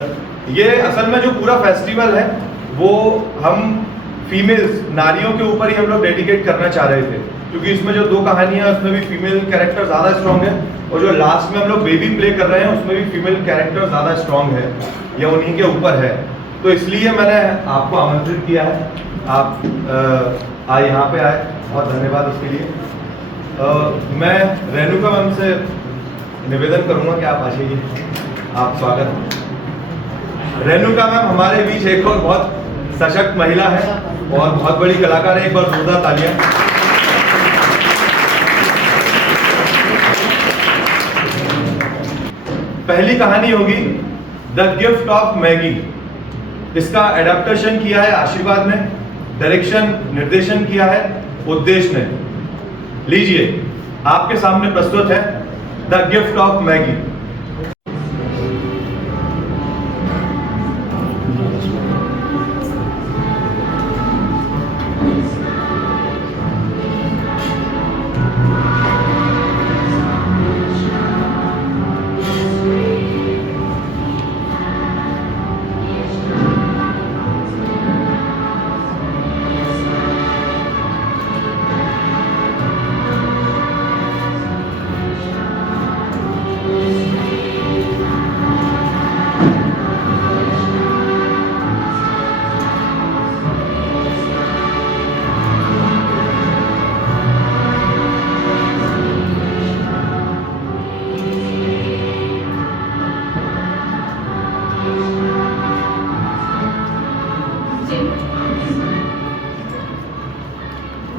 ये असल में जो पूरा फेस्टिवल है वो हम फीमेल्स नारियों के ऊपर ही हम लोग डेडिकेट करना चाह रहे थे, क्योंकि इसमें जो दो कहानियां हैं उसमें भी फीमेल कैरेक्टर ज़्यादा स्ट्रॉन्ग है, और जो लास्ट में हम लोग बेबी प्ले कर रहे हैं उसमें भी फीमेल कैरेक्टर ज़्यादा स्ट्रॉन्ग है या उन्हीं के ऊपर है। तो इसलिए मैंने आपको आमंत्रित किया है, आप यहाँ पे आए, बहुत धन्यवाद उसके लिए। मैं रेणुका मैम से निवेदन करूँगा कि आप आ जाइए, आप स्वागत है। रेणुका मैम हमारे बीच एक और बहुत सशक्त महिला है और बहुत बड़ी कलाकार है, एक बार जोरदार तालियां। पहली कहानी होगी द गिफ्ट ऑफ मैगी। इसका एडेप्टेशन किया है आशीर्वाद ने, डायरेक्शन निर्देशन किया है उद्देश्य ने। लीजिए आपके सामने प्रस्तुत है द गिफ्ट ऑफ मैगी।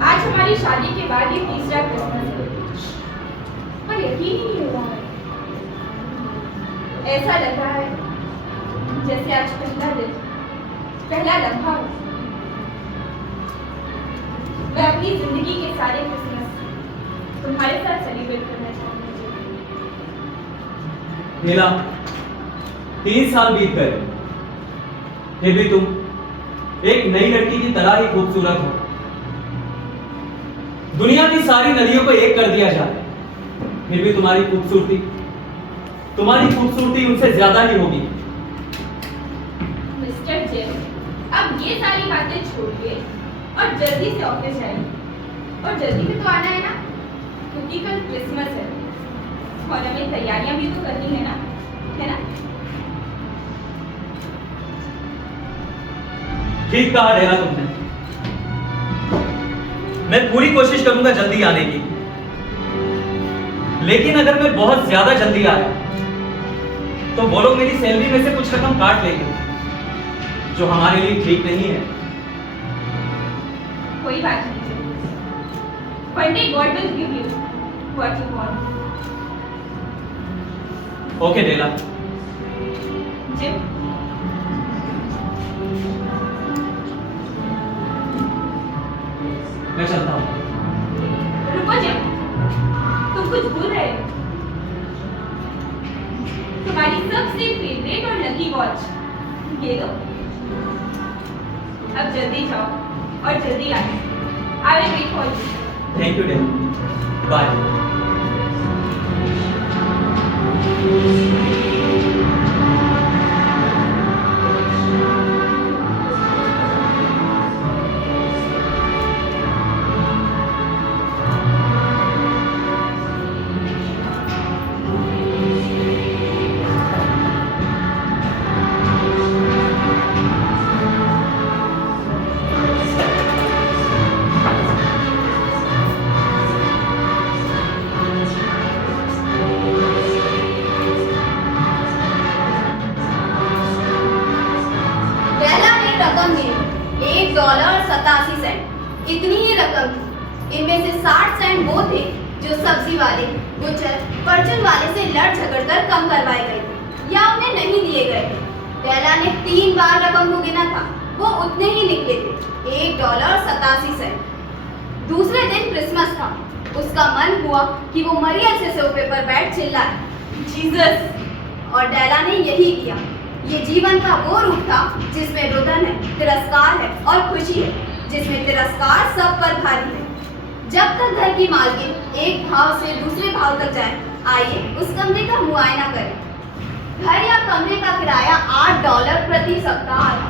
आज हमारी शादी के बाद ये तीसरा क्रिसमस है और यकीन ही नहीं हुआ है। ऐसा लग रहा है जैसे आज पहला दिन, पहला लम्हा हो। मैं अपनी जिंदगी के सारे क्रिसमस तुम्हारे साथ सेलिब्रेट करना चाहती हूँ। नीला, 3 साल बीत गए, फिर भी तुम एक नई लड़की की तरह ही खूबसूरत हो। दुनिया की सारी नदियों को एक कर दिया जाए, फिर भी तुम्हारी खूबसूरती उनसे ज्यादा ही होगी। मिस्टर जेम, अब ये सारी बातें छोड़िए और जल्दी से ऑफिस जाइए। और जल्दी भी तो आना है ना, क्योंकि कल क्रिसमस है और हमें तैयारियां भी तो करनी है ना? ठीक कहा डेरा तुमने। मैं पूरी कोशिश करूंगा जल्दी आने की, लेकिन अगर मैं बहुत ज्यादा जल्दी आया तो वो लोग मेरी सैलरी में से कुछ रकम काट लेंगे, जो हमारे लिए ठीक नहीं है। कोई बात नहीं, one day God will give you what you want. Okay Della. Jim, मैं चलता हूँ। रुको जिम, तुम कुछ भूल रहे हो। तुम्हारी सबसे फेवरेट और लकी वॉच ये लो। अब जल्दी जाओ और जल्दी आए। I will wait for you. Thank you Della, bye. रकम दी $1.87। इतनी ही रकम थी। इनमें से 60 सेंट वो थे जो सब्जी वाले, बुचर, परचून वाले से लड़ झगड़ कर कम करवाए गए थे या उन्हें नहीं दिए गए थे। डेला ने 3 बार रकम को गिना था, वो उतने ही निकले थे, $1.87। दूसरे दिन क्रिसमस था। उसका मन हुआ कि वो मरी अच्छे सोफे पर बैठ चिल्लाए, जीसस। और डेला ने यही किया। ये जीवन का वो रूप था जिसमें रुदन है, तिरस्कार है और खुशी है, जिसमें तिरस्कार सब पर भारी है। जब तक घर की मालकिन एक भाव से दूसरे भाव तक जाए, आइए उस कमरे का मुआयना करें। घर या कमरे का किराया $8 प्रति सप्ताह था।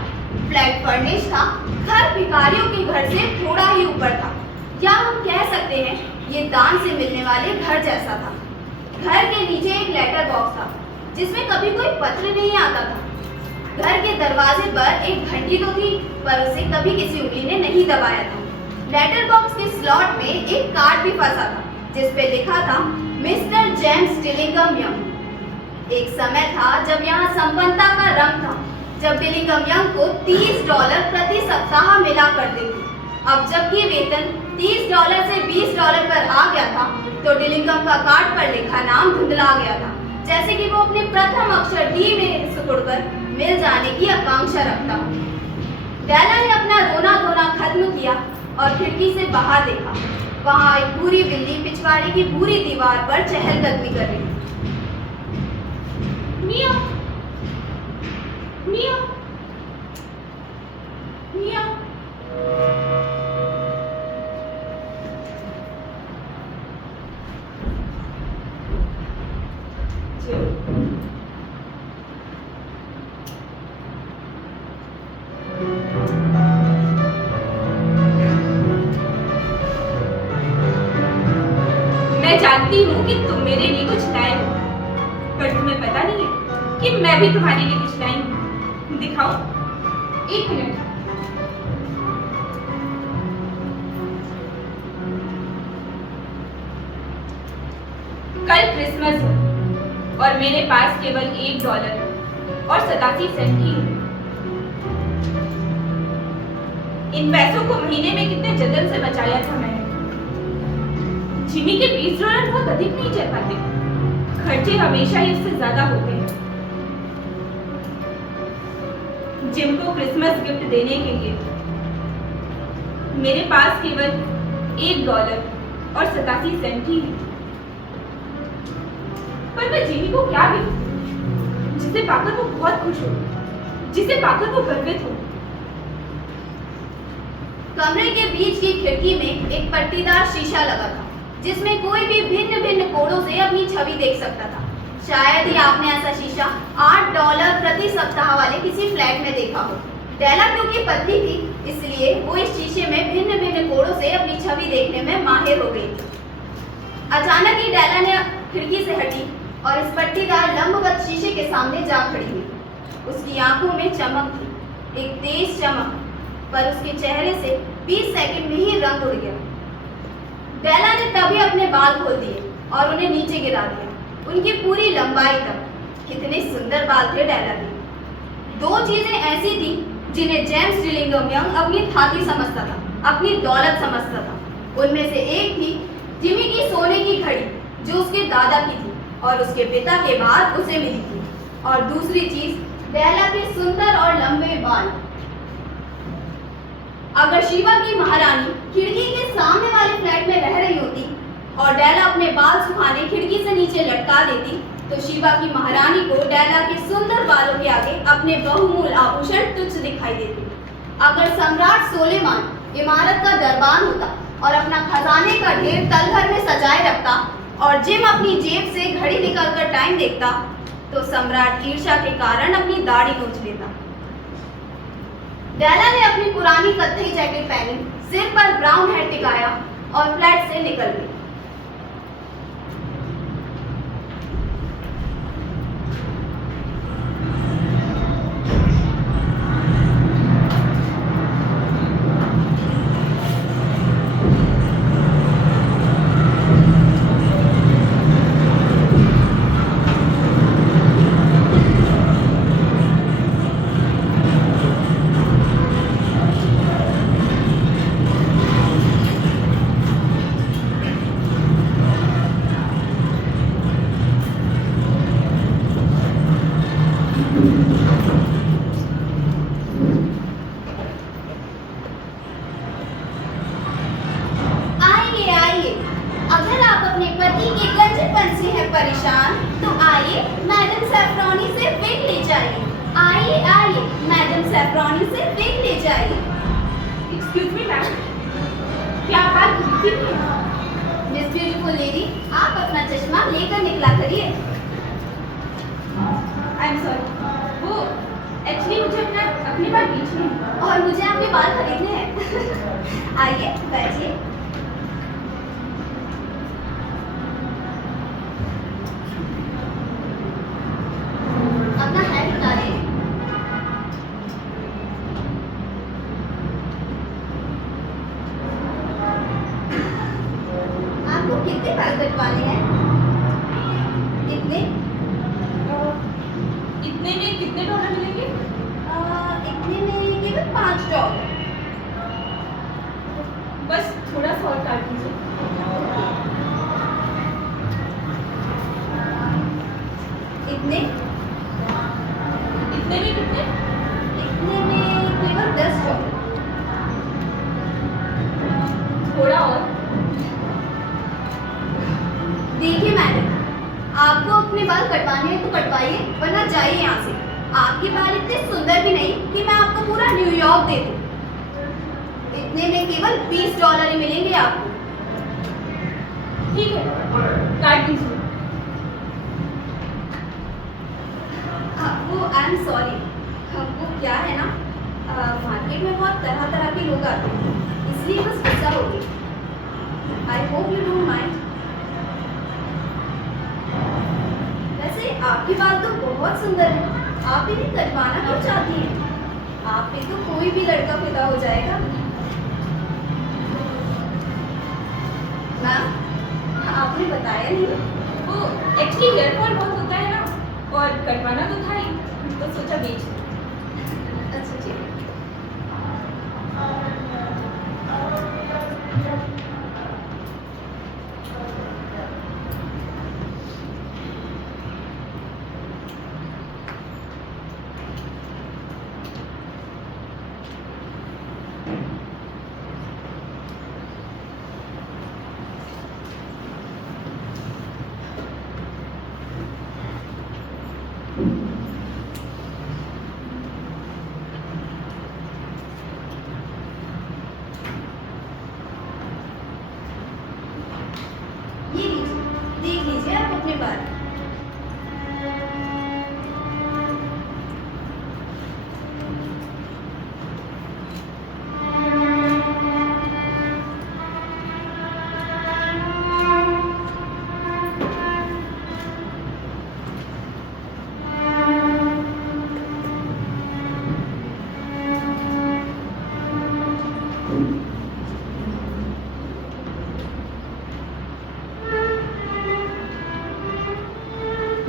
फ्लैट फर्निश था। घर भिखारियों के घर से थोड़ा ही ऊपर था, या हम कह सकते हैं ये दान से मिलने वाले घर जैसा था। घर के नीचे एक लेटर बॉक्स था जिसमें कभी कोई पत्र नहीं आता था। घर के दरवाजे पर एक घंटी तो थी, पर उसे कभी किसी उंगली ने नहीं दबाया था। लेटर बॉक्स के स्लॉट में एक कार्ड भी फंसा था जिस पे लिखा था मिस्टर जेम्स डिलिंगम यंग। एक समय था जब यहाँ संपन्नता का रंग था, जब डिलिंगम यंग को $30 प्रति सप्ताह मिला करते थे। अब जबकि वेतन $30 से $20 पर आ गया था, तो डिलिंगम का कार्ड पर लिखा नाम धुंधला गया था, जैसे कि वो अपने प्रथम अक्षर डी में सिकुड़कर मिल जाने की आकांक्षा रखता हो। डेला ने अपना रोना धोना खत्म किया और खिड़की से बाहर देखा। वहां एक भूरी बिल्ली पिछवाड़े की भूरी दीवार पर चहलकदमी कर रही थी। मियाँ, मियाँ, मियाँ। मैं जानती हूँ कि तुम मेरे लिए कुछ लाए हो, पर तुम्हें पता नहीं है कि मैं भी तुम्हारे लिए कुछ लाई हूँ। दिखाओ, 1 मिनट। कल क्रिसमस है और मेरे पास केवल $1 और 87 सेंट ही है। इन पैसों को महीने में कितने जतन से बचाया था मैंने। जिमी के $20 बहुत अधिक नहीं चल पाते, खर्चे हमेशा ही इससे ज्यादा होते हैं। जिम को क्रिसमस गिफ्ट देने के लिए मेरे पास केवल $1 और 87 सेंट ही है। पर मैं जिमी को क्या गिफ्ट, जिसे पाकर वो बहुत खुश हो, जिसे पाकर वो गर्वित हो। कमरे के बीच की खिड़की में एक पट्टीदार शीशा लगा था जिसमें कोई भी भिन्न भिन्न कोणों से अपनी छवि देख सकता था। शायद ही आपने ऐसा शीशा $8 प्रति सप्ताह वाले किसी फ्लैट में देखा हो। डेला क्योंकि पतली थी, इसलिए वो इस शीशे में भिन्न भिन्न कोणों से अपनी छवि देखने में माहिर हो गई थी। अचानक ही डेला ने खिड़की से हटी और इस पट्टीदार लंबवत शीशे के सामने जा खड़ी हुई। उसकी आंखों में चमक थी, एक तेज चमक, पर उसके चेहरे से 20 सेकंड में ही रंग उड़ गया। डेला ने तभी अपने बाल खोल दिए और उन्हें नीचे गिरा दिया, उनकी पूरी लंबाई तक। कितने सुंदर बाल थे डेला के। 2 चीजें ऐसी थी जिन्हें जेम्स डिलिंगम यंग अपनी थाती समझता था, अपनी दौलत समझता था। उनमें से एक थी जिमी की सोने की घड़ी, जो उसके दादा की थी और उसके पिता के बाद उसे मिली थी, और दूसरी चीज डेला के सुंदर और लंबे बाल। अगर शिवा की महारानी खिड़की के सामने वाले फ्लैट में रह रही होती और डेला अपने बाल सुखाने खिड़की से नीचे लटका देती, तो शिवा की महारानी को डेला के सुंदर बालों के आगे अपने बहुमूल्य आभूषण तुच्छ दिखाई देते। अगर सम्राट सोलेमान इमारत का दरबान होता और अपना खजाने का ढेर तलघर में सजाए रखता और जिम अपनी जेब से घड़ी निकालकर टाइम देखता, तो सम्राट ईर्ष्या के कारण अपनी दाढ़ी नोच लेता। डेला ने अपनी पुरानी कत्थई जैकेट पहनी, सिर पर ब्राउन हेड टिकाया और फ्लैट से निकल गई। परेशान तो आइए मैडम सैफ्रॉनी से विग ले जाइए। आइए आइए मैडम सैफ्रॉनी से विग ले जाइए। एक्सक्यूज मी मैम, क्या आप बात करती हैं? मिस ब्यूटीफुल लेडी, आप अपना चश्मा लेकर निकला करिए। आई एम सॉरी, वो एक्चुअली मुझे अपने बाल बेचने हैं। और मुझे आपके बाल खरीदने हैं। आइए बैठिए। अपना हेड बता दें। आपको कितने बाल कटवाने हैं? कितने? इतने में कितने डॉलर मिलेंगे? इतने में केवल $5। बस थोड़ा सा और काट दीजिए। इतने? इतने में कितने? इतने में केवल $10। थोड़ा और। देखिए मैडम, आपको अपने बाल कटवाने हैं तो कटवाइए, वरना जाइए यहाँ से। आपके बाल इतने सुंदर भी नहीं कि मैं आपको पूरा न्यूयॉर्क दे दूँ। इतने में केवल $20 ही मिलेंगे आपको। ठीक है, काट दीजिए। वो आई एम सॉरी, वो क्या है ना, मार्केट में बहुत तरह तरह के लोग आते हैं, इसलिए बस गुस्सा हो गई। I hope you don't mind. वैसे आपके बाल तो बहुत सुंदर हैं, आप इन्हें कटवाना क्यों चाहती हैं? आप पे तो कोई भी लड़का फिदा हो जाएगा। मैम, आपने बताया नहीं। वो एक्चुअली हेयर फॉल बहुत होता है ना, और कटवाना तो था ही, तो सोचा बेच दूं। अच्छा ठीक है। ये लीजिए, देख लीजिए आप अपने बाल।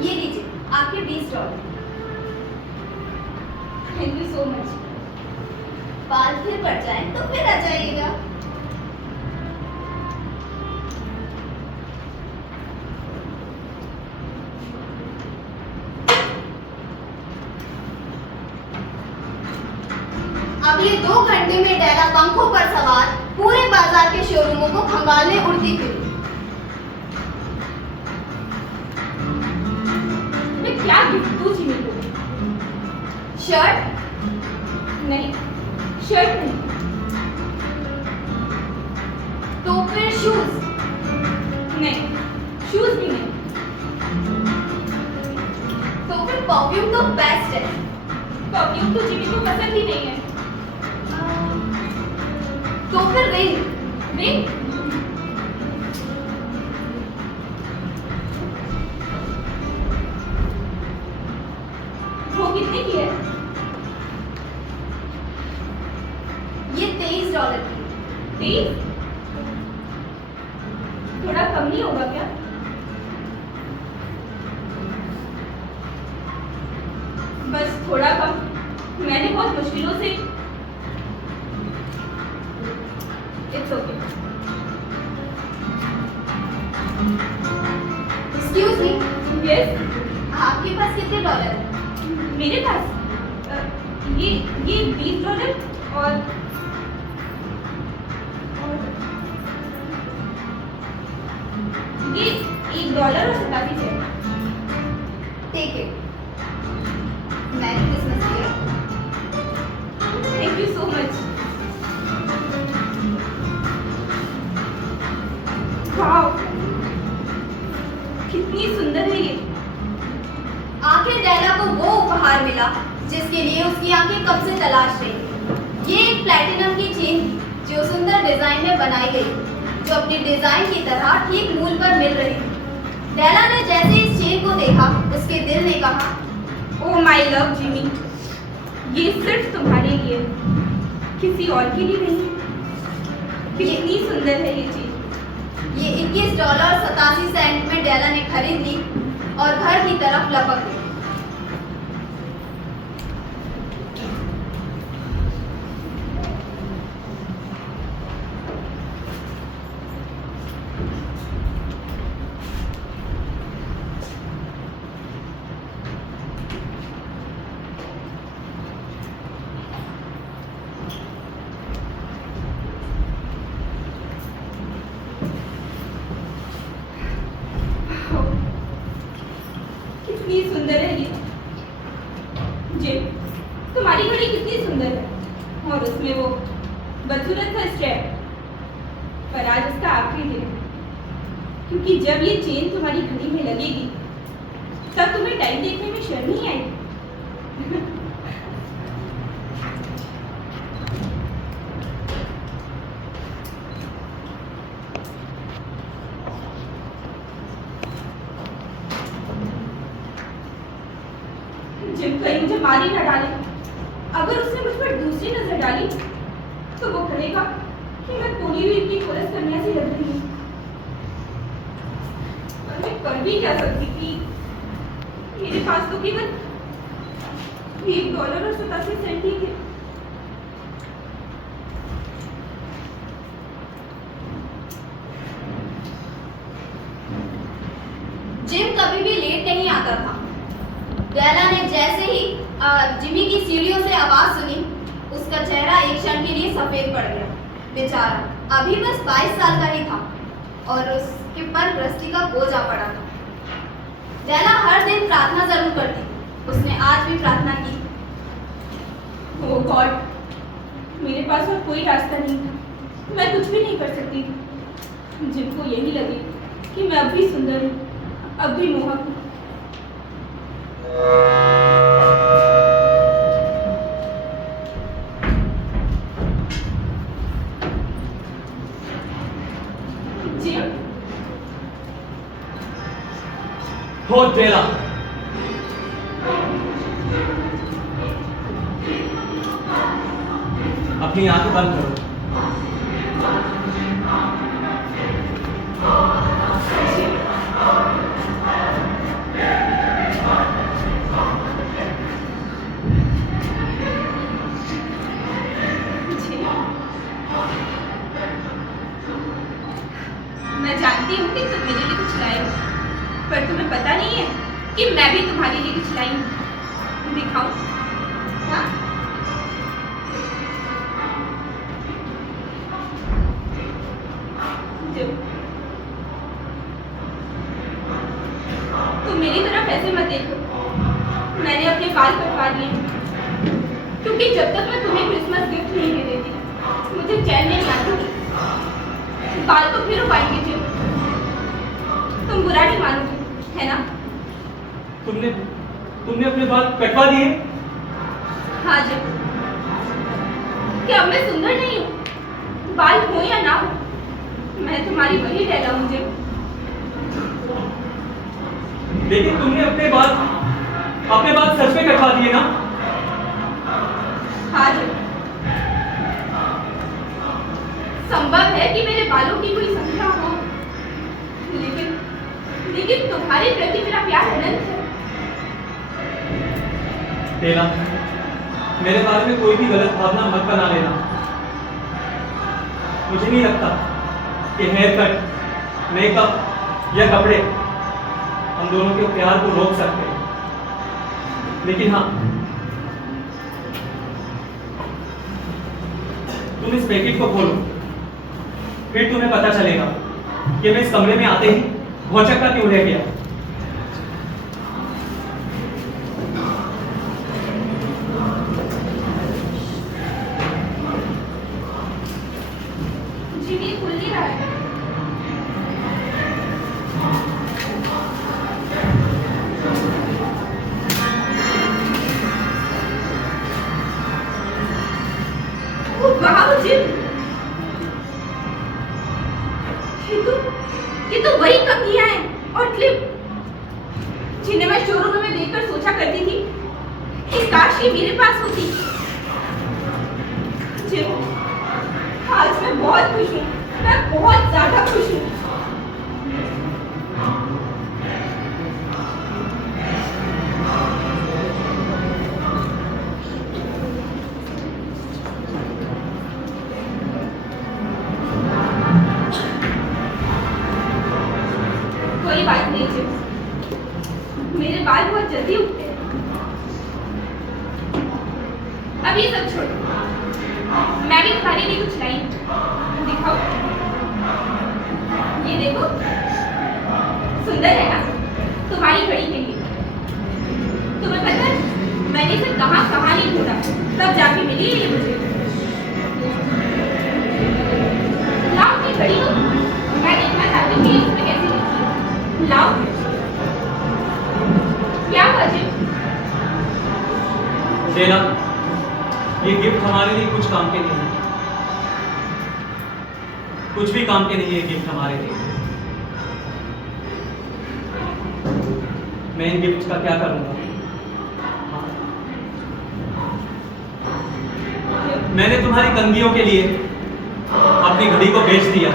ये लीजिए आपके $20। Thank you so much. बाल फिर बढ़ जाए तो फिर आ जाइएगा। अगले 2 घंटे में डेला पंखों पर सवार पूरे बाजार के शोरूमों को खंगालने उड़ती फिरी। मैं क्या गिफ्ट दूं जिमी को? शर्ट? नहीं, शर्ट नहीं। तो फिर शूज? नहीं, शूज भी नहीं। तो फिर परफ्यूम तो बेस्ट है। परफ्यूम तो जिमी को पसंद ही नहीं है। तो फिर रिंग? रिंग? वो कितने की है? ये $23 की। 30? थोड़ा कम नहीं होगा क्या? बस थोड़ा कम। मैंने बहुत मुश्किलों से। It's okay. Excuse me, yes, आपके पास कितने डॉलर है? मेरे पास ये $20 और ये $1.87। Take it. Merry Christmas day. Thank you so much. Wow, कितनी सुंदर है ये। आखिर डेला को वो उपहार मिला जिसके लिए उसकी आंखें कब से तलाश रही थी। ये एक प्लैटिनम की चेन थी जो सुंदर डिजाइन में बनाई गई, जो अपनी डिजाइन की तरह ठीक मूल पर मिल रही थी। डेला ने जैसे इस चेन को देखा, उसके दिल ने कहा, ओह माय लव जिमी, ये सिर्फ तुम्हारे लिए, किसी और के लिए नहीं। कितनी सुंदर है ये चीज। ये $21.87 में डेला ने खरीद ली और घर की तरफ लपक गई। कितनी सुंदर है ये जिम, तुम्हारी घड़ी कितनी सुंदर है, और उसमें वो बदसूरत सा स्ट्रैप। पर आज उसका आखिरी दिन है, क्योंकि जब ये चेन तुम्हारी घड़ी में लगेगी तब तुम्हें टाइम देखने में शर्म नहीं आएगी। जिम कहीं मुझे मार ही न डाले। अगर उसने मुझ पर दूसरी नजर डाली तो वो कहेगा कि मैं पूरी हुई की कोरस कन्या से लग रही हूँ। और मैं कर भी क्या सकती थी, मेरे पास तो केवल $1.87 ही थे। जिम कभी भी लेट नहीं आता था। डेला ने जैसे ही जिमी की सीढ़ियों से आवाज सुनी, उसका चेहरा एक क्षण के लिए सफेद पड़ गया। बेचारा अभी बस 22 साल का ही था और उसके पर गृहस्थी का बोझ आ पड़ा था। डेला हर दिन प्रार्थना जरूर करती थी। उसने आज भी प्रार्थना की, ओह गॉड, मेरे पास और कोई रास्ता नहीं था, मैं कुछ भी नहीं कर सकती थी। जिम को यही लगे कि मैं अब भी सुंदर हूँ, अब भी मोहक हूँ। जिम, हो डेला, अपनी आंखें बंद करो। मैं जानती हूँ कि तुम मेरे लिए कुछ लाए हो, पर तुम्हें पता नहीं है कि मैं भी तुम्हारे लिए कुछ लाई हूँ। दिखाऊं? हाँ? तुम मेरी तरफ ऐसे मत देखो, मैंने अपने बाल कटवा दिए, क्योंकि जब तक मैं तुम्हें क्रिसमस गिफ्ट नहीं दे देती मुझे चैन नहीं आती। बाल तो फिर उपाएंगे जिम, तुम बुरा नहीं मानोगे, है ना? तुमने अपने बाल कटवा दिए? हाँ जिम, क्या अब मैं सुंदर नहीं हूँ? बाल हो या ना हो, मैं तुम्हारी वही डेला हूँ जिम। लेकिन तुमने अपने बाल सच में कटवा दिए ना? हाँ जिम, संभव है कि मेरे बालों की कोई संख्या हो, लेकिन तुम्हारे प्रति मेरा प्यार अनंत है। डेला, मेरे बारे में कोई भी गलत भावना मत बना लेना। मुझे नहीं लगता कि हेयर कट, मेकअप या कपड़े हम दोनों के प्यार को रोक सकते हैं। लेकिन हाँ, तुम इस पैकेट को खोलो, फिर तुम्हें पता चलेगा कि मैं इस कमरे में आते ही भौचक्का क्यों रह गया। जिमी खुल नहीं रहा है। ये तो वही कंघियां हैं और क्लिप जिन्हें मैं शोरूम में देखकर सोचा करती थी कि काश ये मेरे पास होती। जिम, आज मैं बहुत खुश हूँ, मैं बहुत ज्यादा खुश हूँ। कोई बात नहीं जिम, मेरे बाल बहुत जल्दी उगते हैं। अब ये सब छोड़ो, मैं भी तुम्हारे लिए कुछ लाई, दिखाओ। ये देखो, सुंदर है ना? तुम्हारी घड़ी के लिए। तुम्हें पता है मैंने इसे कहाँ नहीं ढूंढा, तब जाके मिली ये मुझे। लाओ अपनी घड़ी को, मैं देखना चाहती हूँ कि इसमें कैसी लिखी है। लाओ। क्या हुआ जिम? जेला, ये गिफ्ट हमारे लिए कुछ काम के नहीं है, कुछ भी काम के नहीं है गिफ्ट हमारे लिए। मैं इन गिफ्ट का क्या करूंगा? मैंने तुम्हारी कंघियों के लिए अपनी घड़ी को बेच दिया।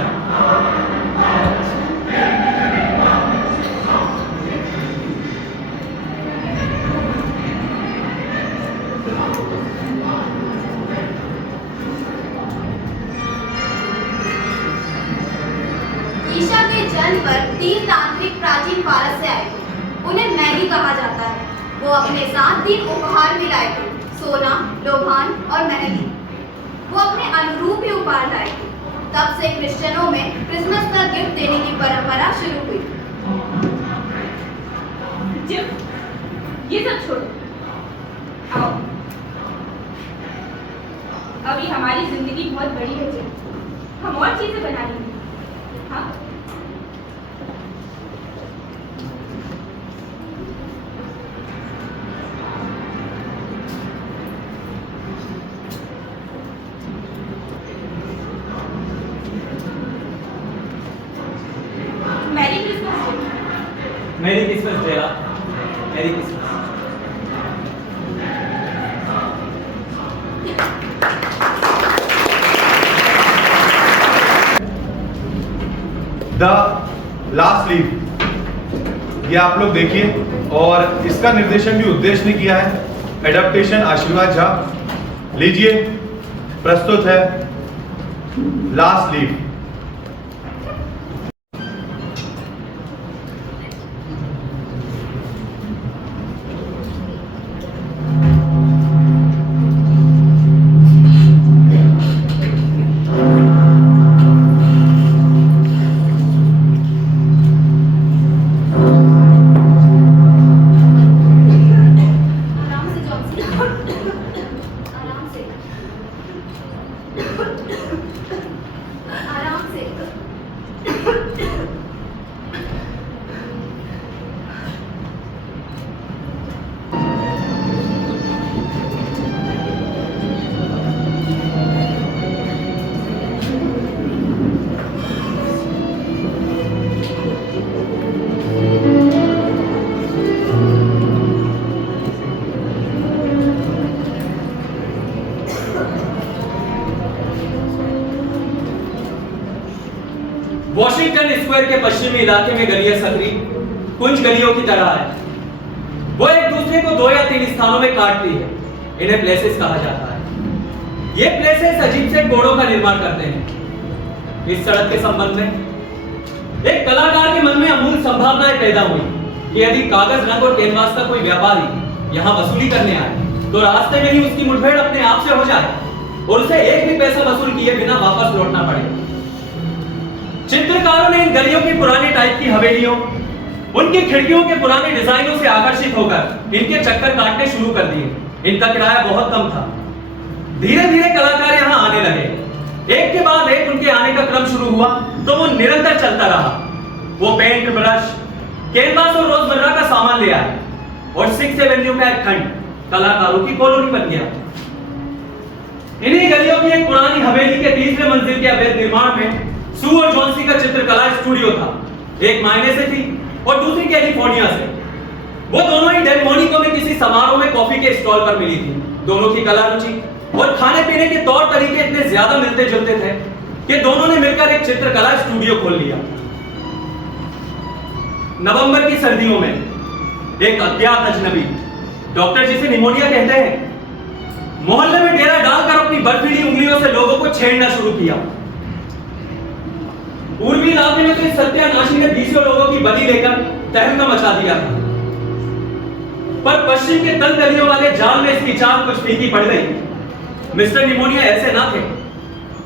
ईशा के जन्म पर 3 तांत्रिक प्राचीन भारत से आए थे। उन्हें मैगी कहा जाता है। वो अपने साथ 3 उपहार भी लाए थे, सोना, लोभान और मेहंदी। वो अपने अनुरूप ही उपहार लाए थे। तब से क्रिश्चियनों में क्रिसमस पर गिफ्ट देने की परंपरा शुरू हुई। जिम, ये सब छोड़ो, आओ। अभी हमारी जिंदगी बहुत बड़ी है जिम, हम और चीजें बना लेंगे। हाँ? Merry Christmas gym. मेरी क्रिसमस जेला, मेरी क्रिसमस। द लास्ट लीव, ये आप लोग देखिए, और इसका निर्देशन भी उद्देश्य ने किया है, एडेप्टेशन आशीर्वाद झा। लीजिए, प्रस्तुत है लास्ट लीव। आराम से जॉन्सी, आराम से, आराम से। वॉशिंगटन स्क्वायर के पश्चिमी इलाके में गलियां सकरी कुंज गलियों की तरह है। वो एक दूसरे को 2 या 3 स्थानों में काटती है। इन्हें प्लेसेस कहा जाता है। ये प्लेसेस अजीब से कोड़ों का निर्माण करते हैं। इस सड़क के संबंध में एक कलाकार के मन में अमूल संभावनाएं पैदा हुई कि यदि कागज, रंग और कैनवास का कोई व्यापारी यहाँ वसूली करने आए तो रास्ते में ही उसकी मुठभेड़ अपने आप से हो जाए और उसे एक भी पैसा वसूल किए बिना वापस लौटना पड़े। चित्रकारों ने इन गलियों की पुरानी टाइप की हवेलियों, उनकी खिड़कियों के पुराने डिजाइनों से आकर्षित होकर इनके चक्कर काटने शुरू कर दिए। इनका किराया बहुत कम था। धीरे धीरे कलाकार यहाँ आने लगे। एक के बाद एक उनके आने का क्रम शुरू हुआ तो वो निरंतर चलता रहा। वो पेंट, ब्रश, कैनवास और रोजमर्रा का सामान ले आए और 6th एवेन्यू का एक खंड कलाकारों की कॉलोनी बन गया। इन्हीं गलियों की एक पुरानी हवेली के 3रे मंजिल के अवैध निर्माण में सू और जॉन्सी का का चित्रकला स्टूडियो था। एक मायने से थी और दूसरी कैलिफोर्निया से। वो दोनों ही डेलमोनिको में किसी समारोह में कॉफी के स्टॉल पर मिली थी। दोनों की कला रुचि और खाने पीने के तौर तरीके इतने ज्यादा मिलते जुलते थे कि दोनों ने मिलकर एक चित्रकला स्टूडियो खोल लिया। नवंबर की सर्दियों में एक अज्ञात अजनबी, डॉक्टर जिसे निमोनिया कहते हैं, मोहल्ले में डेरा डालकर अपनी बर्फीली उंगलियों से लोगों को छेड़ना शुरू किया। पूर्वी इलाके में तो इस सत्यानाशी ने 20 लोगों की बलि लेकर तहलका मचा दिया था। पर पश्चिम के तल गलियों वाले जाल में इसकी चाल कुछ फीकी पड़ गई। मिस्टर निमोनिया ऐसे ना थे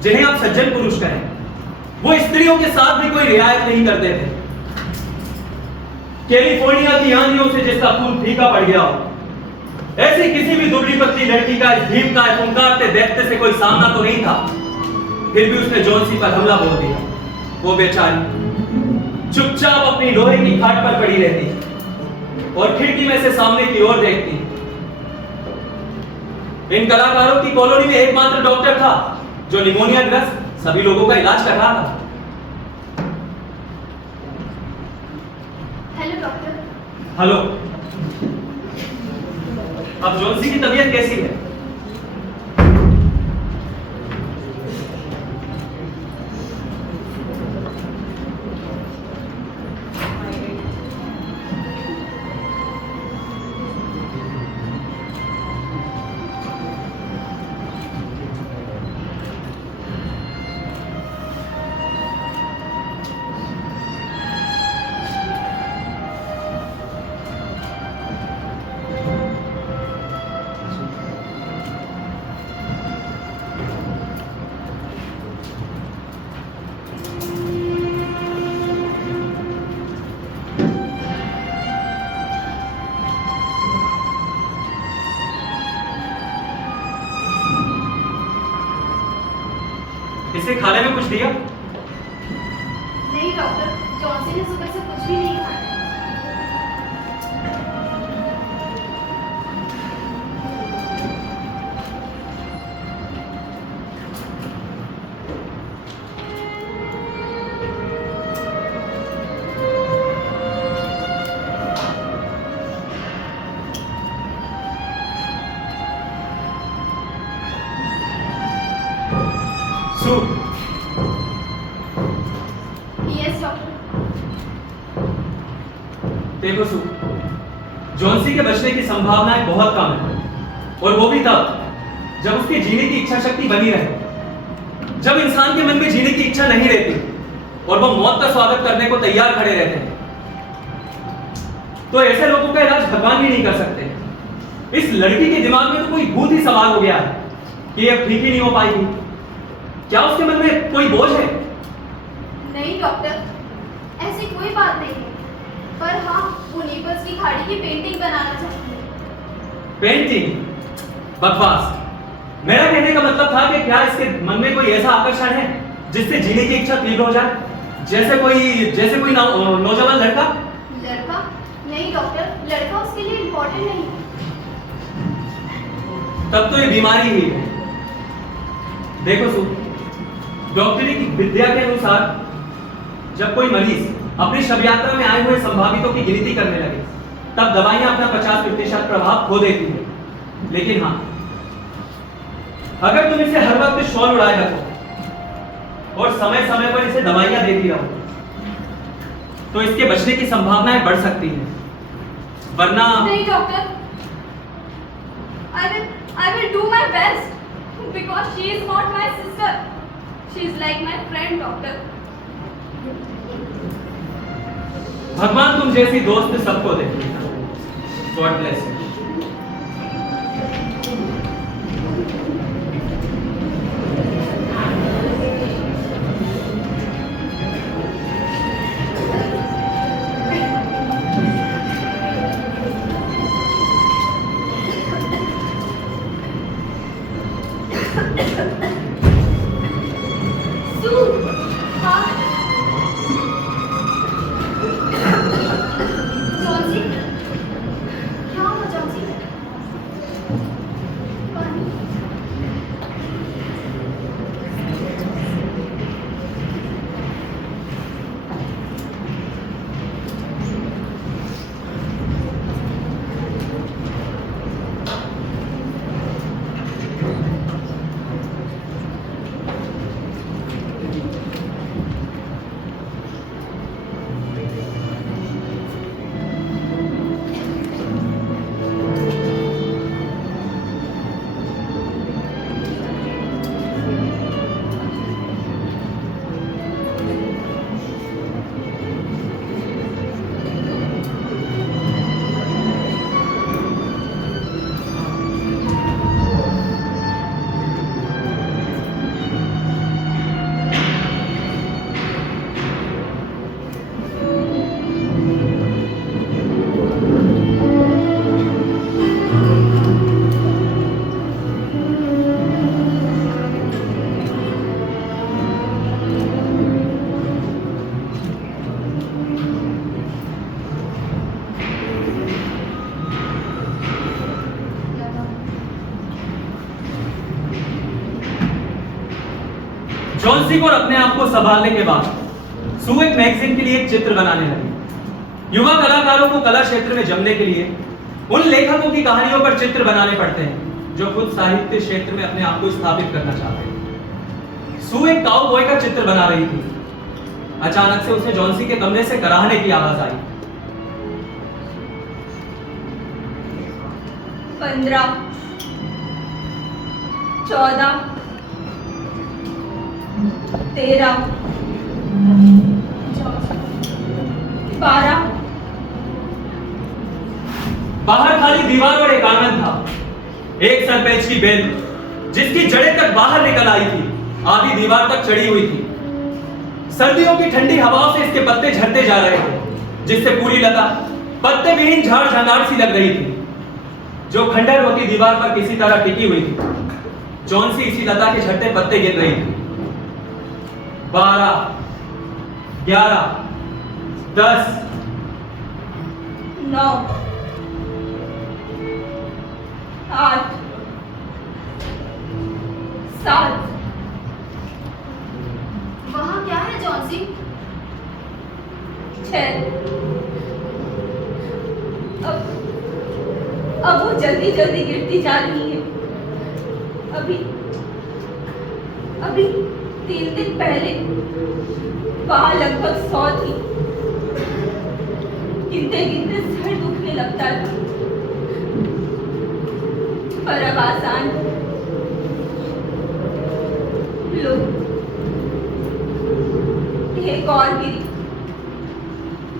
जिन्हें आप सज्जन पुरुष कहें। वो स्त्रियों के साथ भी कोई रियायत नहीं करते थे। कैलिफोर्निया की आंधियों से जिसका खून फीका पड़ गया हो, ऐसी किसी भी दुबली पतली लड़की का इस भीम का फुंकारते देखते से कोई सामना तो नहीं था। फिर भी उसने जॉन्सी पर हमला बोल दिया। वो बेचारी चुपचाप अपनी लोहे की खाट पर पड़ी रहती और खिड़की में से सामने की ओर देखती। इन कलाकारों की कॉलोनी में एकमात्र डॉक्टर था जो निमोनिया ग्रस्त सभी लोगों का इलाज कर रहा था। Hello doctor. हेलो। अब जॉन्सी की तबीयत कैसी है? इसे खाने में कुछ दिया? नहीं डॉक्टर, जॉन्सी ने सुबह से कुछ भी नहीं खाया। Yes doctor. देखो सू, जॉन्सी के बचने की संभावनाएं बहुत कम है, और वो भी तब जब उसके जीने की इच्छा शक्ति बनी रहे। जब इंसान के मन में जीने की इच्छा नहीं रहती और वो मौत का स्वागत करने को तैयार खड़े रहते हैं, तो ऐसे लोगों का इलाज भगवान भी नहीं कर सकते। इस लड़की के दिमाग में तो कोई भूत ही सवाल हो गया है कि ये ठीक ही नहीं हो पाएगी। क्या उसके मन में कोई बोझ है? नहीं डॉक्टर, ऐसी कोई बात नहीं है, पर हाँ वो नेबर्स की खाड़ी की पेंटिंग बनाना चाहती है। पेंटिंग? बकवास। मेरा कहने का मतलब था कि क्या इसके मन में कोई ऐसा आकर्षण है जिससे जीने की इच्छा तीव्र हो जाए, जैसे कोई नौजवान लड़का? लड़का? नहीं डॉक्टर, लड़का उसके लिए इम्पोर्टेंट नहीं है। तब तो ये बीमारी ही है। देखो सु, डॉक्टरी की विद्या के अनुसार जब कोई मरीज अपनी शव यात्रा में आए हुए संभावितों की गिनती करने लगे, तब दवाइयां अपना 50% प्रभाव खो देती है। लेकिन हाँ, अगर तुम इसे हर वक्त शॉल उड़ाए रखो और समय समय पर इसे दवाइयां देती रहो, तो इसके बचने की संभावनाएं बढ़ सकती हैं। वरना नहीं doctor, I will do my best because she is not my sister. She is like my friend, doctor. भगवान तुम जैसी दोस्त सबको दे। God bless you. Sue, हाँ? जॉन्सी, क्या हुआ जॉन्सी को और अपने आप को संभालने के बाद सू एक मैगजीन के लिए एक चित्र बनाने लगी। युवा कलाकारों को कला क्षेत्र में जमने के लिए उन लेखकों की कहानियों पर चित्र बनाने पड़ते हैं जो खुद साहित्य क्षेत्र में अपने आप को स्थापित करना चाहते हैं। सू एक काउबॉय का चित्र बना रही थी। अचानक से उसे जॉन्सी के कमरे से कराहने की आवाज आई। 15, 14, 13, 12। बाहर खाली दीवार और एक आंगन था। एक सरपंच की बेल जिसकी जड़ें तक बाहर निकल आई थी आधी दीवार तक चढ़ी हुई थी। सर्दियों की ठंडी हवाओं से इसके पत्ते झड़ते जा रहे थे जिससे पूरी लता पत्ते विहीन झाड़ झंगाड़ सी लग रही थी जो खंडर होती दीवार पर किसी तरह टिकी हुई थी। जॉन्सी इसी लता के झड़ते पत्ते गिन रही थी। 12, 11, 10, 9, 8, 7। वहाँ क्या है जॉन्सी? 6। अब वो जल्दी जल्दी गिरती जा रही है। अभी 3 दिन पहले वहाँ लगभग 100 थी। गिनते गिनते सर दुखने लगता था, पर अब आसान लो, एक और गिरी।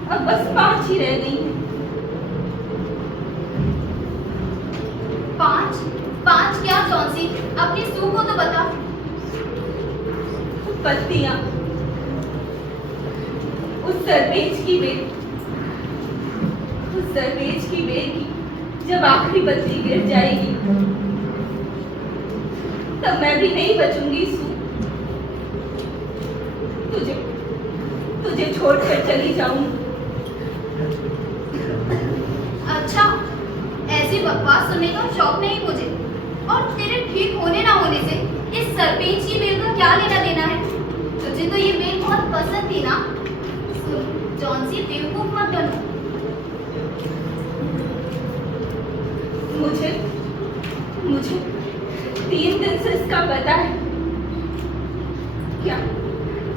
अब बस 5 ही रह गई हैं। 5 क्या जॉन्सी? अपनी सू को तो बता। पत्तियां उस दरवेज की बेल की जब आखिरी पत्ती गिर जाएगी तब मैं भी नहीं बचूंगी सू। तुझे छोड़कर चली जाऊंगी। अच्छा, ऐसी बकवास सुनने का शौक नहीं मुझे। और तेरे ठीक होने ना होने से इस सरपंच की बेल का क्या लेना देना है? तुझे तो ये बेल बहुत पसंद थी ना? सुन जॉन्सी, बेवकूफ मत बनो। मुझे 3 दिन से इसका पता है। क्या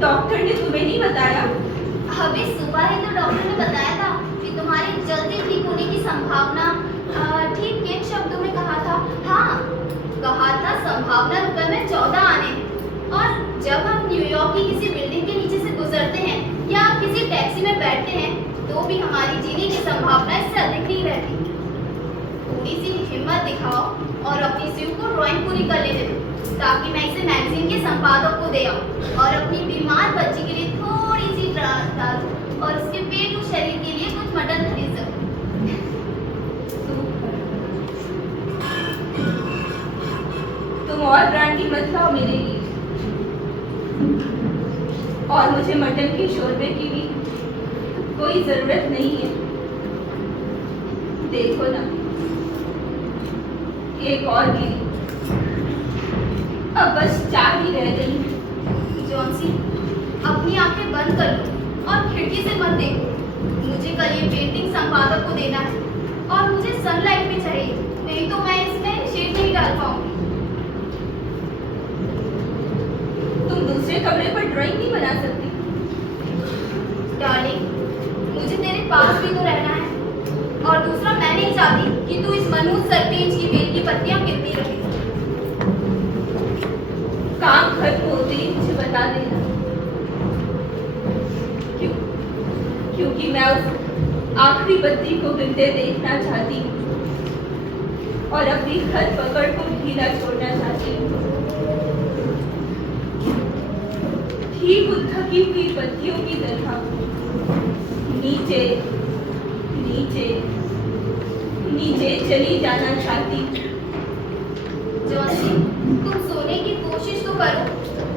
डॉक्टर ने तुम्हें नहीं बताया? अभी सुबह ही तो डॉक्टर ने बताया था कि तुम्हारी जल्दी ठीक होने की संभावना, ठीक किन शब्दों में कहा था? हाँ, कहा था संभावना रुपए में 14 आने। और जब हम न्यूयॉर्क की किसी बिल्डिंग के नीचे से गुजरते हैं या किसी टैक्सी में बैठते हैं तो भी हमारी जीने की संभावना इससे अधिक नहीं रहती। थोड़ी सी हिम्मत दिखाओ और अपनी स्यू को ड्राइंग पूरी कर लेने दो ताकि मैं इसे मैगजीन के संपादक को दे आऊं और अपनी बीमार बच्ची के लिए थोड़ी सी डालूं और उसके पेट और शरीर के लिए कुछ मटन खरीद सकूं। तुम और ब्रांडी मत लाओ मेरे लिए, और मुझे मटन के शोरबे की भी कोई जरूरत नहीं है। देखो ना, एक और गिरी। अब बस 4 ही रह गई। जॉन्सी, अपनी आंखें बंद कर लो और खिड़की से मत देखो। मुझे कल ये पेंटिंग संपादक को देना है और मुझे सनलाइट भी चाहिए, नहीं तो मैं इसमें शेड नहीं डाल पाऊंगी। तुम दूसरे कमरे पर ड्राइंग नहीं बना सकती? डार्लिंग, मुझे तेरे पास भी तो रहना है। और दूसरा, मैं नहीं चाहती कि तू इस मनहूस सरपंच की बेल की पत्तियां गिनती रहे। काम खत्म होते ही मुझे बता देना। क्योंकि मैं उस आखिरी पत्ती को गिनते देखना चाहती हूँ और अपनी हर पकड़ को ढीला छोड़ना चाहती हूँ। ठीक उन थकी हुई पत्तियों की तरह नीचे नीचे नीचे चली जाना चाहती। जॉन्सी, तुम सोने की कोशिश तो करो।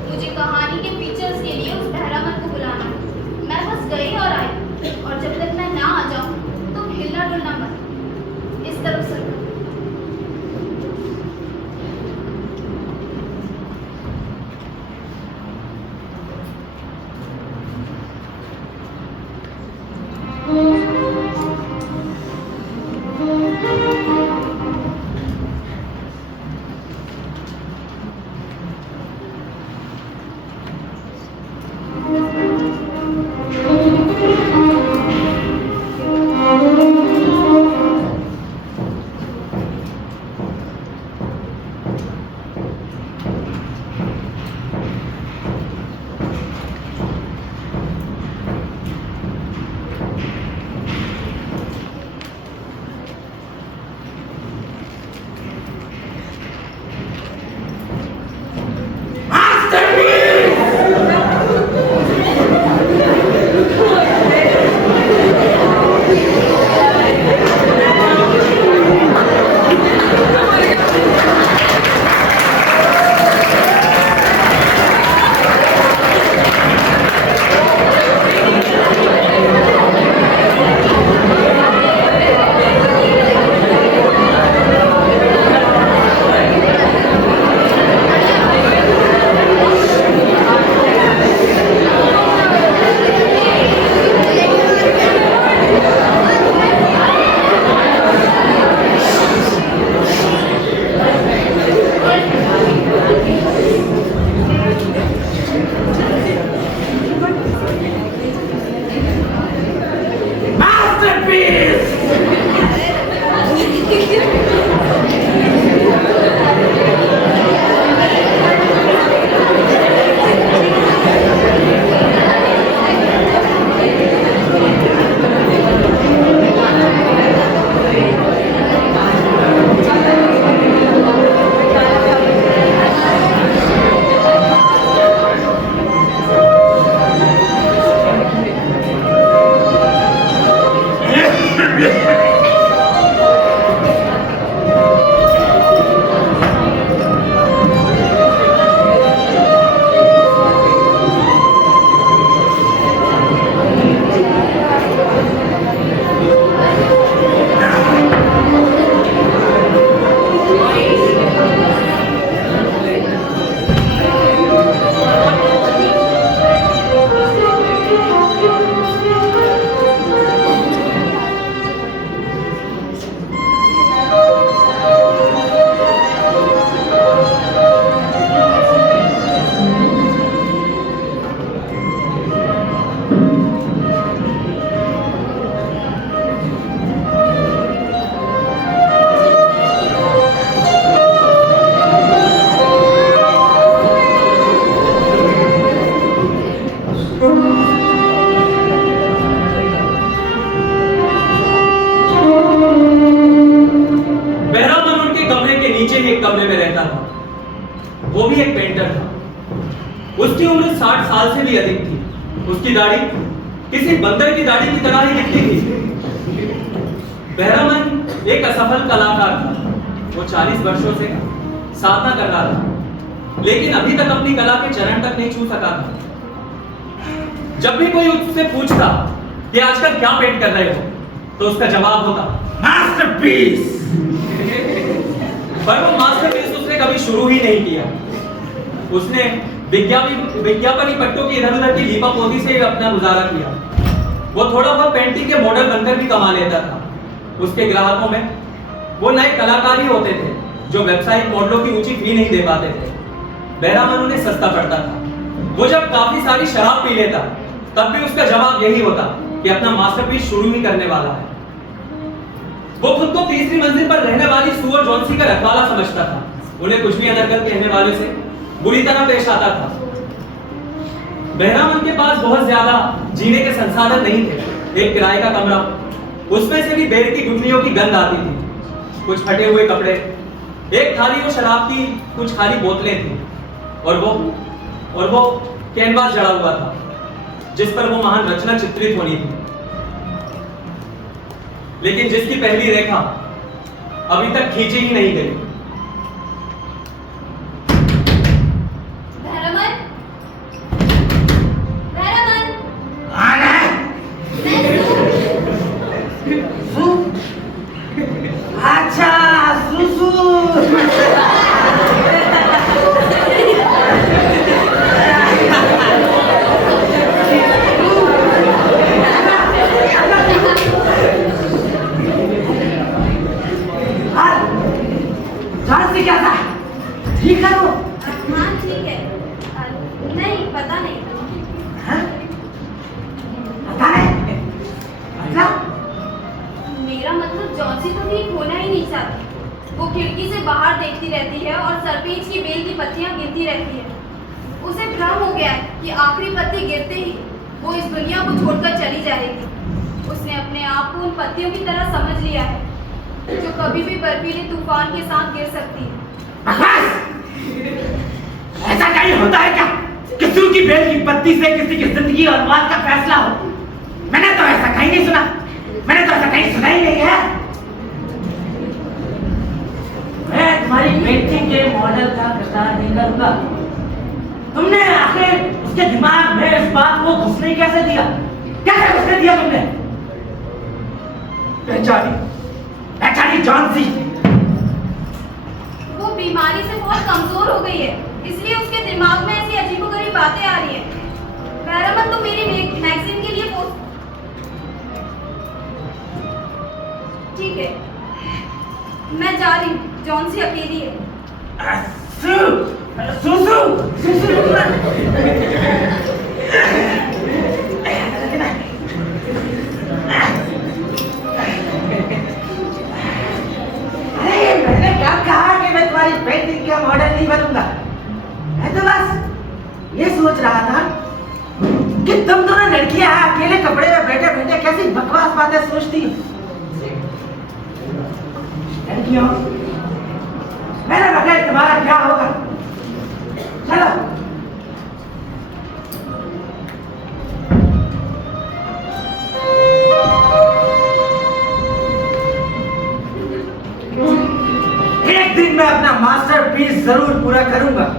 मुझे कहानी के फीचर्स के लिए उस बहरामन को बुलाना है। मैं बस गई और आई, और जब तक मैं ना आ जाऊं तो हिलना डुलना मत। इस तरफ से उम्र 60 साल से भी अधिक थी। उसकी दाढ़ी किसी बंदर की दाढ़ी की तरह ही दिखती थी। बहरामन एक असफल कलाकार था। वो 40 वर्षों से साधना कर रहा था, लेकिन अभी तक अपनी कला के चरण तक नहीं छू सका था। जब भी कोई उससे पूछता कि आजकल क्या पेंट कर रहे हो, तो उसका जवाब होता मास्टरपीस। पर वो मास्टरपीस उसने कभी शुरू ही नहीं किया। उसने विज्ञापनी पट्टों की इधर-उधर की लीपापोती से अपना गुजारा किया। वो थोड़ा बहुत पेंटिंग के मॉडल बनकर भी कमा लेता था। उसके ग्राहकों में वो नए कलाकार ही होते थे जो व्यावसायिक मॉडलों की ऊंची फी नहीं दे पाते थे। बहरामन उन्हें सस्ता पड़ता था। वो जब काफी सारी शराब पी लेता, तब भी उसका जवाब यही होता कि अपना मास्टरपीस शुरू ही करने वाला है। वो खुद को तीसरी मंजिल पर रहने वाली सुअर जॉन्सी का रखवाला समझता था। उन्हें कुछ भी अनर्गल कहने वाले से बुरी तरह पेश आता था। बहरामन के पास बहुत ज्यादा जीने के संसाधन नहीं थे। एक किराए का कमरा, उसमें से भी बेर की गुठलियों की गंध आती थी, कुछ फटे हुए कपड़े, एक थाली वो शराब की कुछ खाली बोतलें थी, और वो कैनवास जड़ा हुआ था जिस पर वो महान रचना चित्रित होनी थी, लेकिन जिसकी पहली रेखा अभी तक खींची ही नहीं गई। तुमने आखिर उसके दिमाग में इस बात को घुसने कैसे दिया? कैसे घुसने दिया तुमने? बेचारी जॉन्सी, वो बीमारी से बहुत कमजोर हो गई है, इसलिए उसके दिमाग में ऐसी अजीबोगरीब बातें आ रही हैं। बहरामन तो मेरी मैगजीन के लिए ठीक है, मैं जा रही हूँ। जॉन्सी अकेली है। मैंने क्या कहा कि मैं तुम्हारी पेंटिंग का मॉडल नहीं बनूंगा। मैं तो बस ये सोच रहा था कि तुम दोनों लड़कियां अकेले कपड़े में बैठे बैठे कैसी बकवास बातें सोचती। लड़कियों, मेरे बगैर तुम्हारा क्या होगा? चलो। एक दिन मैं अपना मास्टरपीस जरूर पूरा करूंगा।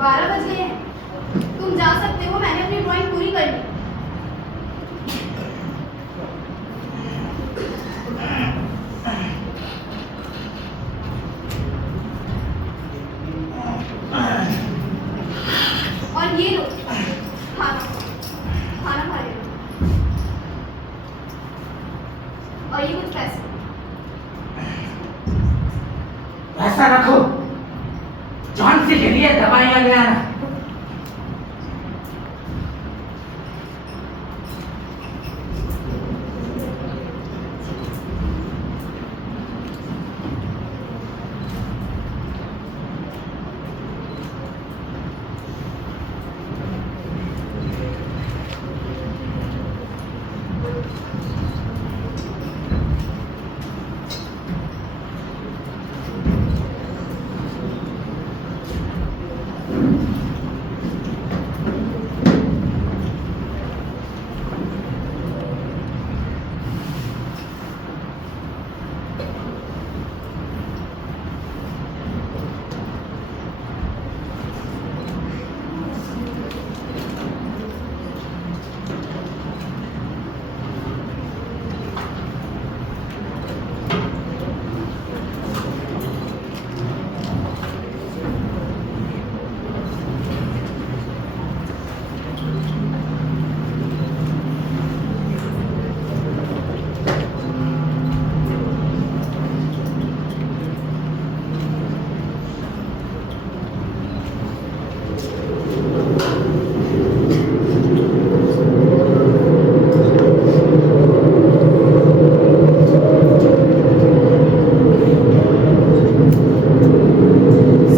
12 बज गए हैं। तुम जा सकते हो, मैंने अपनी ड्राइंग पूरी कर ली। और ये लो खाना, खाना खा ले। और ये कुछ पैसे। पैसा रखो, जॉन्सी के लिए दवाइयां ले आना।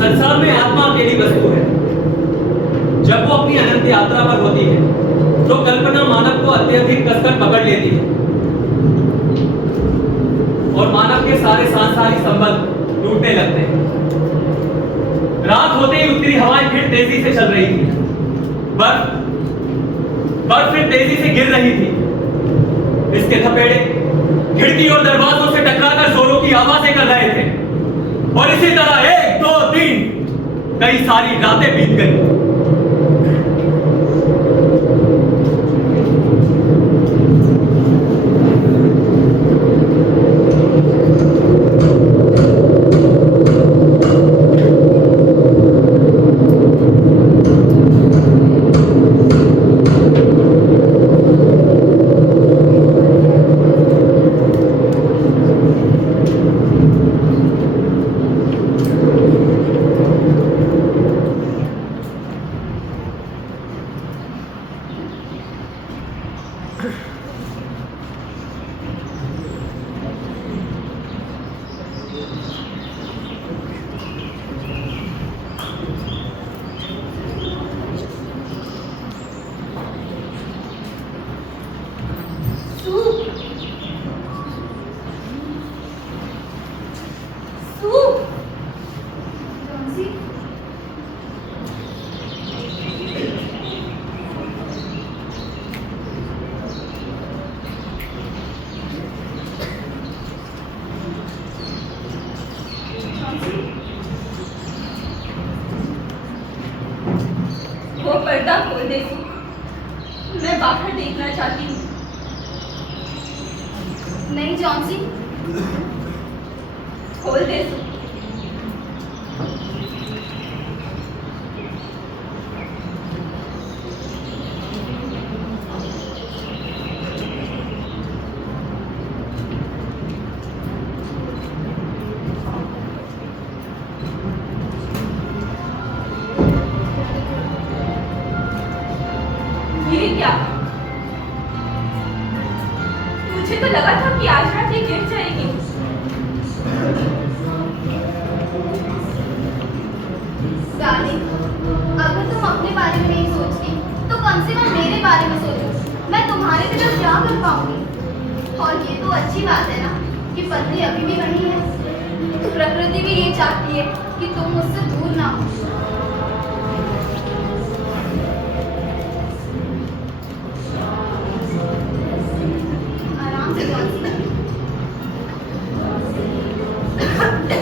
संसार में आत्मा अकेली वस्तु है। जब वो अपनी अनंत यात्रा पर होती है तो कल्पना मानव को अत्यधिक कसकर पकड़ लेती है और मानव के सारे सांसारिक संबंध टूटने लगते हैं। रात होते ही उत्तरी हवाएं फिर तेजी से चल रही थी। बर्फ फिर तेजी से गिर रही थी। इसके थपेड़े खिड़की और दरवाजों से टकराकर जोरों की आवाजें कर रहे थे और इसी तरह 1 2 3 कई सारी रातें बीत गई। वो पर्दा खोल दे तू, मैं बाहर देखना चाहती हूँ। नहीं जॉन्सी, खोल दे तू। ये क्या? मुझे तो लगा था कि आज रात ये गिर जाएगी। डार्लिंग, अगर तुम अपने बारे में नहीं सोचती तो कम से कम मेरे बारे में सोचो। मैं तुम्हारे बिना क्या कर पाऊंगी? और ये तो अच्छी बात है ना कि पत्नी अभी भी वही है। प्रकृति भी ये चाहती है कि तुम मुझसे दूर ना हो। आराम से जॉन्सी। आराम से।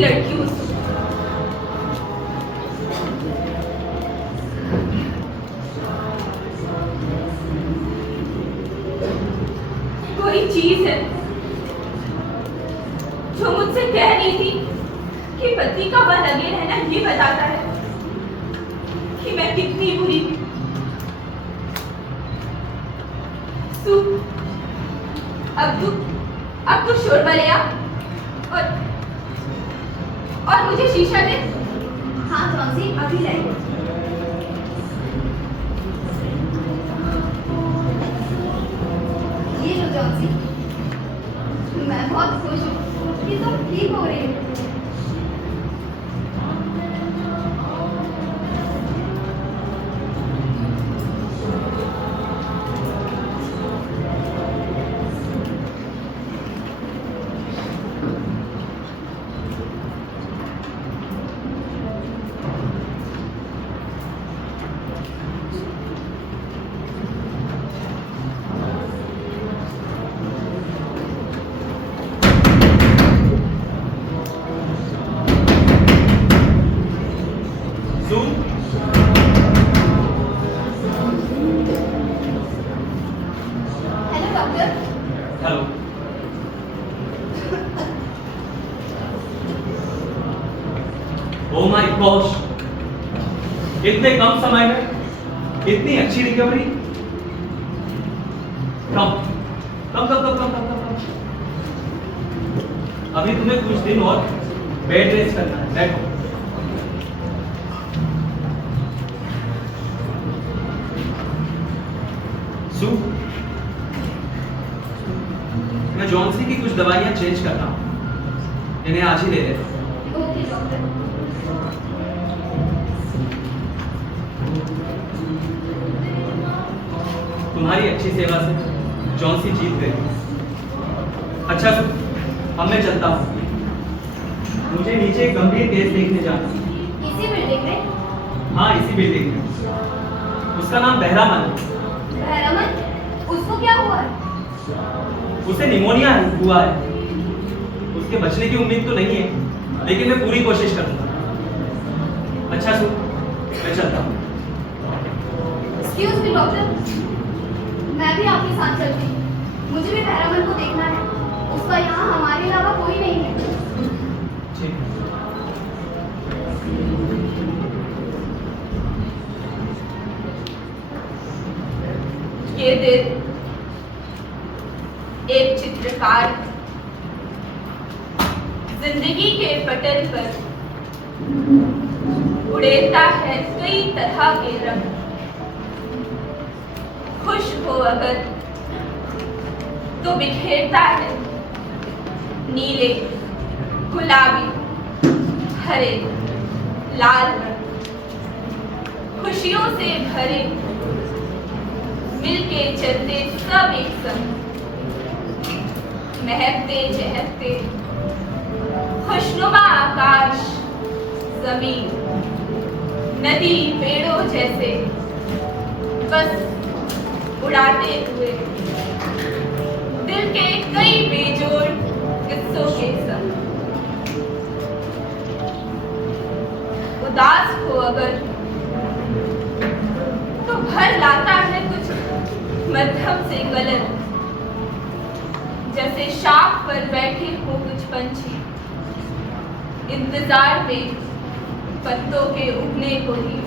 लड़की हूँ। कोई चीज है जो मुझसे कह रही थी कि पति का वह लगे रहना ये बताता है कि मैं कितनी बुरी हूँ। अब तू शोरबा ले आ और मुझे शीशा दे। हाँ जॉन्सी, अभी लाएंगे। ये लो जॉन्सी, मैं बहुत खुश हूँ कि तुम ठीक हो रही हो। Hello doctor. Hello. Oh my gosh, इतने कम समय में इतनी अच्छी रिकवरी। कम कम कम कम कम कम कम कम। अभी तुम्हें कुछ दिन और बेड रेस्ट करना है। बैठो। सू, मैं जॉन्सी की कुछ दवाइयां चेंज कर रहा हूं, इन्हें आज ही ले लेना। Okay doctor. तुम्हारी अच्छी सेवा से जॉन्सी जीत गई। अच्छा सू, अब मैं चलता हूँ, मुझे नीचे एक गंभीर केस देखने जाना है। इसी बिल्डिंग में? हाँ, इसी बिल्डिंग में। उसका नाम बहरामन है। बहरामन? उसको क्या हुआ है? उसे निमोनिया हुआ है। उसके बचने की उम्मीद तो नहीं है, लेकिन मैं पूरी कोशिश करूंगा। अच्छा सू, मैं चलता हूँ। एक्सक्यूज मी डॉक्टर, मैं भी आपके साथ चलती हूँ। मुझे भी बहरामन को देखना है। उसका यहाँ हमारे अलावा कोई नहीं है। ठीक है। ये दिन एक चित्रकार जिंदगी के पटल पर उड़ेता है कई तरह के रंग। खुश हो अगर तो बिखेरता है नीले, गुलाबी, हरे, लाल रंग। खुशियों से भरे मिलके चलते सब एक संग, महकते चहकते खुशनुमा आकाश, जमीन, नदी, पेड़ों जैसे बस उड़ाते हुए दिल के कई बेजोड़ किस्सों के संग। उदास हो अगर तो भर लाता है कुछ मध्यम से गलत, जैसे शाख पर बैठे हो कुछ पंछी इंतजार में पत्तों के उगने को ही।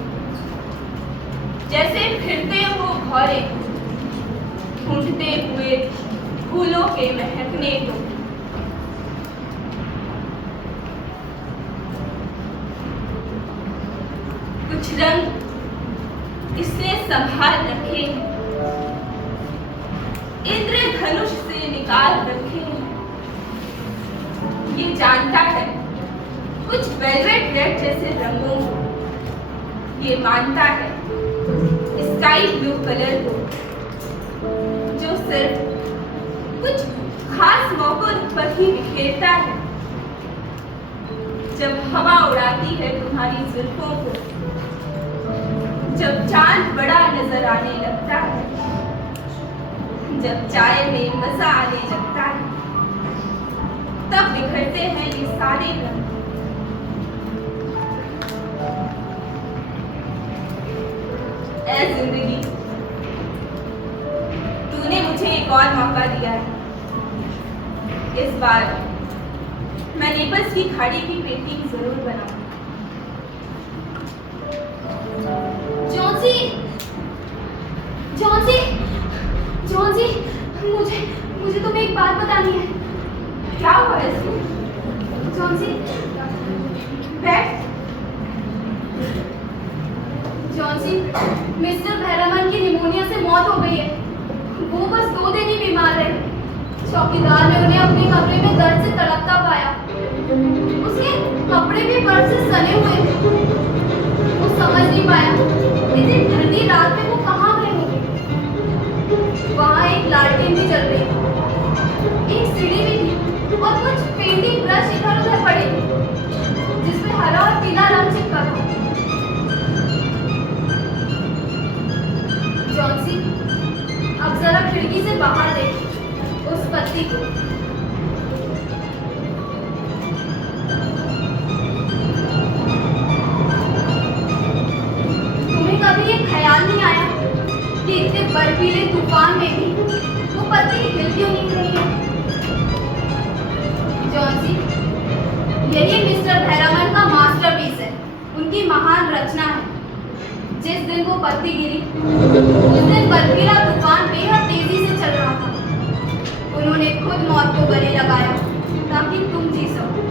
जैसे फिरते हो भौरे ढूंढते हुए फूलों के महकने को। कुछ रंग इसने संभाल रखे हैं, इंद्रधनुष से निकाल रखे हैं। ये जानता है कुछ वेलवेट रेड जैसे रंगों को। ये मानता है स्काई ब्लू कलर को, जो सिर्फ कुछ खास मौकों पर ही बिखेरता है। जब हवा उड़ाती है तुम्हारी जुल्फों को, जब चांद बड़ा नजर आने लगता है, जब चाय में मजा आने लगता है, तब बिखरते हैं ये सारे रंग। है जिंदगी, तूने मुझे एक और मौका दिया है। इस बार मैं नेबल्स की खाड़ी की पेंटिंग जरूर बनाऊंगी। जॉन्सी, जॉन्सी, जॉन्सी, मुझे तुम्हें एक बात बतानी है। क्या हुआ इसमें? जॉन्सी, बैठ। जॉन्सी, मिस्टर भैरमन की निमोनिया से मौत हो गई है। वो बस 2 दिन ही बीमार रहे। चौकीदार ने उन्हें अपने कमरे में दर्द से तड़पता पाया। उसके कपड़े भी बर्फ से सने हुए थे। वो समझ नहीं पाया इतनी ठंडी रात में वो कहाँ गए होंगे। वहाँ एक लालटेन भी जल रही थी, एक सीढ़ी भी थी और कुछ पेंटिंग ब्रश इधर उधर पड़े थे जिसमें हरा और पीला रंग चिपका था। जॉन्सी, अब जरा खिड़की से बाहर देखिए उस पत्ती को। तुम्हें कभी ये ख्याल नहीं आया कि इतने बर्फीले तूफान में भी वो पत्ती हिल क्यों नहीं रही है? जॉन्सी, यही मिस्टर भैरमन का मास्टरपीस है, उनकी महान रचना है। जिस दिन वो पत्ती गिरी उस दिन बर्फीला तूफान बेहद तेजी से चल रहा था। उन्होंने खुद मौत को गले लगाया ताकि तुम जी सको।